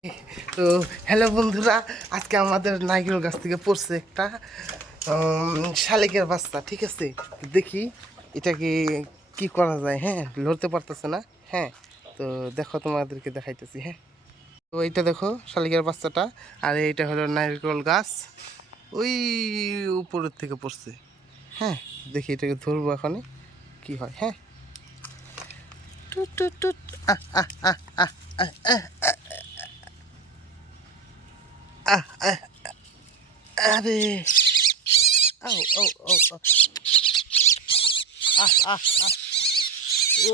তো হ্যালো বন্ধুরা, আজকে আমাদের নাইকেল গাছ থেকে পড়ছে একটা শালিকের বাচ্চা। ঠিক আছে, দেখি এটাকে কি করা যায়। হ্যাঁ, লড়তে পারতেছে না। হ্যাঁ, তো দেখো, তোমাদেরকে দেখাইতেছি। হ্যাঁ, তো এইটা দেখো শালিকের বাচ্চাটা, আর এইটা হলো নারকেল গাছ, ওই উপরের থেকে পড়ছে। হ্যাঁ, দেখি এটাকে ধরবো এখন কি হয়। হ্যাঁ, টুট টুট টুট, আহ আহ আহ আহ আহ আহ আহ আহ, আরে, আও আও আও আও, আহ আহ আহ,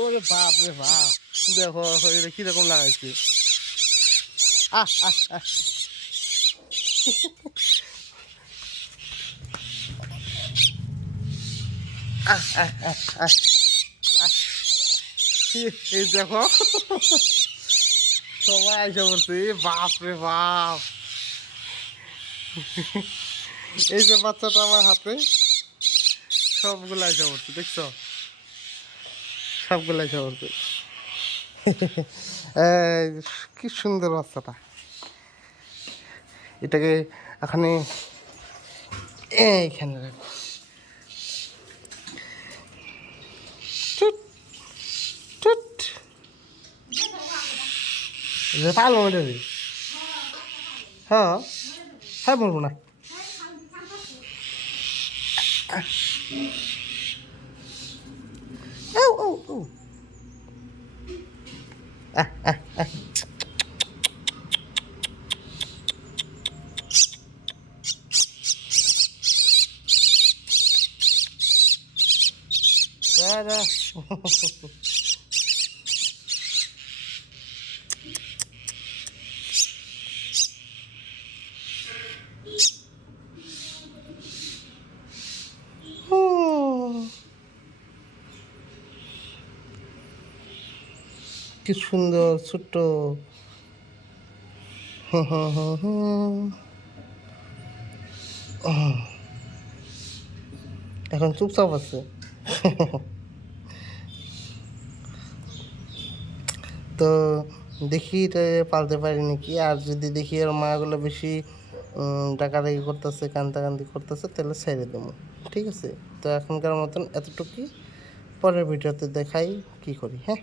ওরে বাপ রে বাপ, দেখো এটা কিরকম লাগাইছে। আহ আহ আহ, আহ আহ আহ আহ, এই দেখো সবাই এসে পড়ছে। বাপ রে বাপ, এই যে বাচ্চাটা আমার হাতে, সবগুলা এসে পড়ছে, দেখছো? সবগুলা এসে পড়ছে। এই, কি সুন্দর বাচ্চাটা। এটাকে এখানে এইখানে রাখো। টুট টুট, পারবো এটা। হ্যাঁ হ্যাঁ, বলবো না। ও ও ও, দাদা। কি সুন্দর ছোট্ট। এখন চুপচাপ আছে। তো দেখি এটা পালতে পারি নাকি, আর যদি দেখি এর মাগুলো বেশি ডাকাডাকি করতেছে, কান্দাকান্দি করতেছে, তাহলে ছেড়ে দেবো। ঠিক আছে, তো এখনকার মতন এতটুকুই। পরের ভিডিওতে দেখাই কি করি। হ্যাঁ।